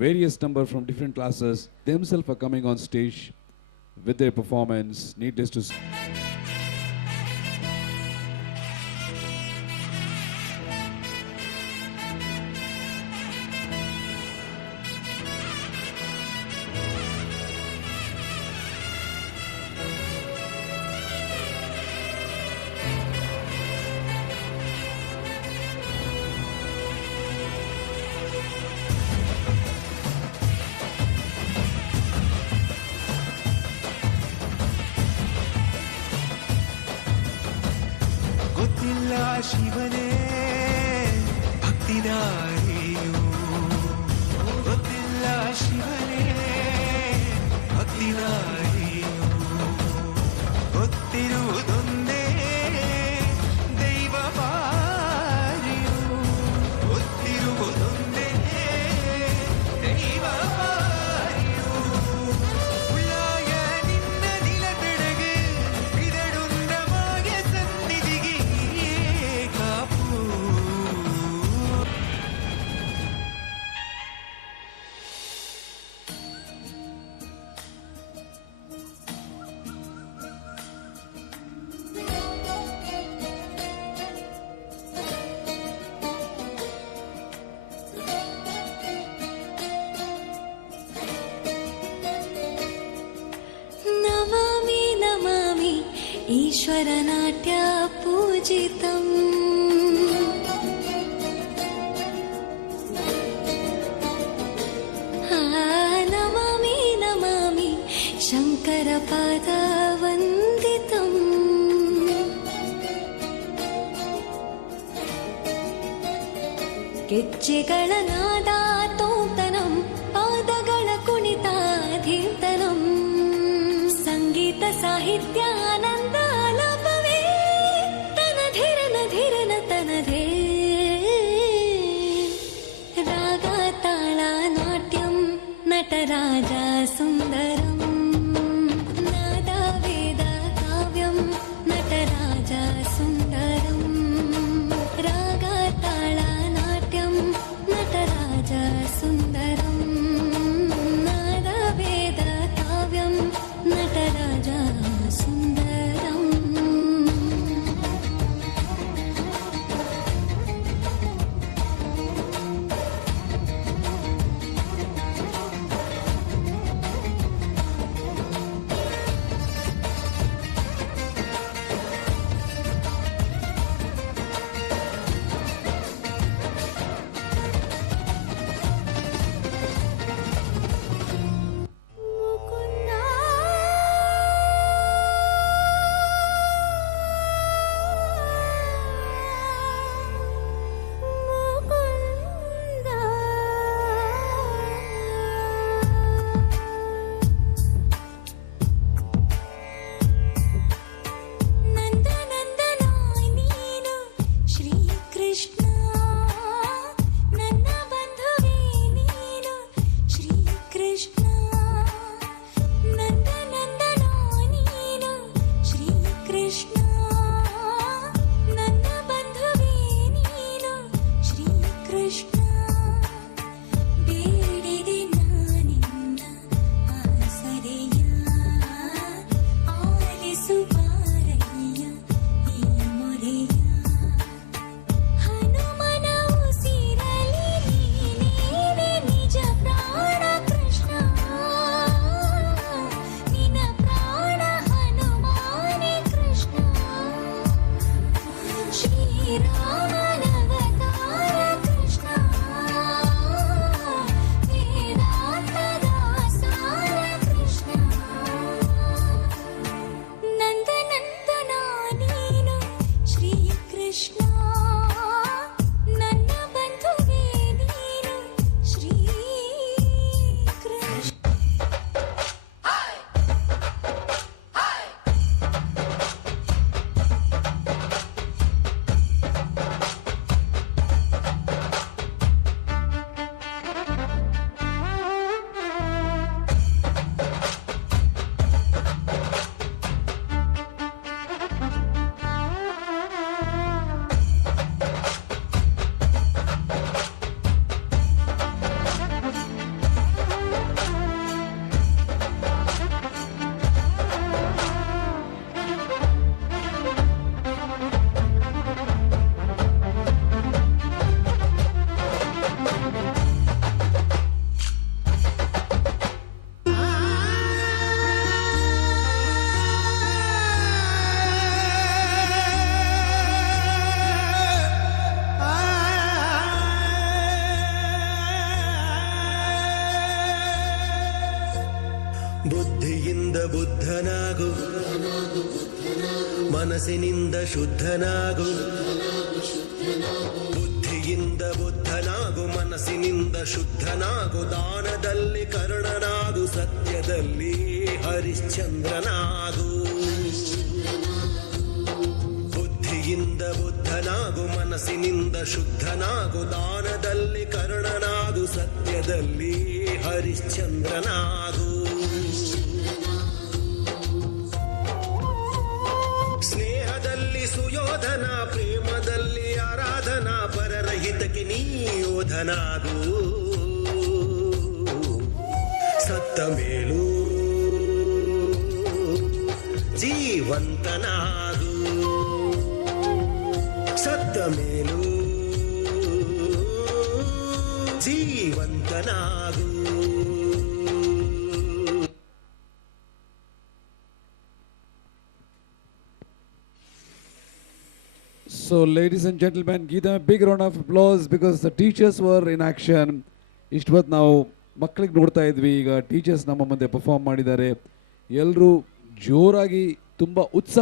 various number from different classes themselves are coming on stage with their performance. Needless to say, ಗೊತ್ತಿಲ್ಲ ಶಿವನೇ ಭಕ್ತಿದಾರಿಯು, ಗೊತ್ತಿಲ್ಲ ಶಿವನೇ ಭಕ್ತಿದಾರಿಯು, ಗೊತ್ತಿರುವುದೊಂದೇ ದೈವ ಪಾರಿಯು, ಗೊತ್ತಿರುವುದೊಂದೇ ದೈವ ಪಾರಿಯು. ಉಳ್ಳಾಯ ನಿನ್ನ ನಿಲತೆಡೆಗೆ ಇದಡುಂದ ಮಾಯ ಸನ್ನಿಧಿಗೆ ಕಾಪು. ನಮಾಮಿ ನಮಾಮಿ ಈಶ್ವರನಾಟ್ಯ ಪೂಜಿತಂ. ನಮಾಮಿ ನಮಾಮಿ ಶಂಕರ ಪಾದ ವಂದಿತಂ. ಗೆಜ್ಜೆಗಳ ನಾದ ತೋಂತನಂ, ಪಾದಗಳ ಕುಣಿತಾಧೀರ್ತನಂ, ಸಂಗೀತ ಸಾಹಿತ್ಯ ಆನಂದ ಆಲಾಪವೇ ತನಧಿರನ ಧಿರನ ತನಧೇ. ರಾಗ ತಾಳ ನಾಟ್ಯಂ ನಟರಾಜ ಸುಂದರಂ, ನಾದ ವೇದ ಕಾವ್ಯಂ ನಟರಾಜ ಸುಂದರಂ. ರಾಗ ತಾಳ ನಾಟ್ಯಂ ನಟರಾಜ ಸುಂದರಂ, ನಾದ ವೇದ ಕಾವ್ಯಂ ನಟರಾಜ ಸುಂದರಂ. ಬುದ್ಧಿಯಿಂದ ಬುದ್ಧನಾಗು, ಮನಸ್ಸಿನಿಂದ ಶುದ್ಧನಾಗು. ಬುದ್ಧಿಯಿಂದ ಬುದ್ಧನಾಗು, ಮನಸ್ಸಿನಿಂದ ಶುದ್ಧನಾಗು. ದಾನದಲ್ಲಿ ಕರ್ಣನಾಗು, ಸತ್ಯದಲ್ಲಿ ಹರಿಶ್ಚಂದ್ರನಾಗು. ಬುದ್ಧಿಯಿಂದ ಬುದ್ಧನಾಗು, ಮನಸ್ಸಿನಿಂದ ಶುದ್ಧನಾಗು. ದಾನದಲ್ಲಿ ಕರ್ಣನಾಗು, ಸತ್ಯದಲ್ಲಿ ಹರಿಶ್ಚಂದ್ರನಾಗು. ಸ್ನೇಹದಲ್ಲಿ ಸುಯೋಧನ, ಪ್ರೇಮದಲ್ಲಿ ಆರಾಧನಾ. ಪರರಹಿತಕ್ಕೆ ನೀ ಯೋಧನಾಗು. ಸತ್ತ ಮೇಲೂ ಜೀವಂತನಾಗು. ಸತ್ತ ಮೇಲೂ ಜೀವಂತನಾಗು. So, ladies and gentlemen, give them a big round of applause because the teachers were in action. ಇಷ್ಟೊತ್ತು ನಾವು ಮಕ್ಕಳಿಗೆ ನೋಡ್ತಾ ಇದ್ವಿ, ಈಗ ಟೀಚರ್ಸ್ ನಮ್ಮ ಮುಂದೆ ಪರ್ಫಾರ್ಮ್ ಮಾಡಿದ್ದಾರೆ. ಎಲ್ಲರೂ ಜೋರಾಗಿ ತುಂಬ ಉತ್ಸಾಹ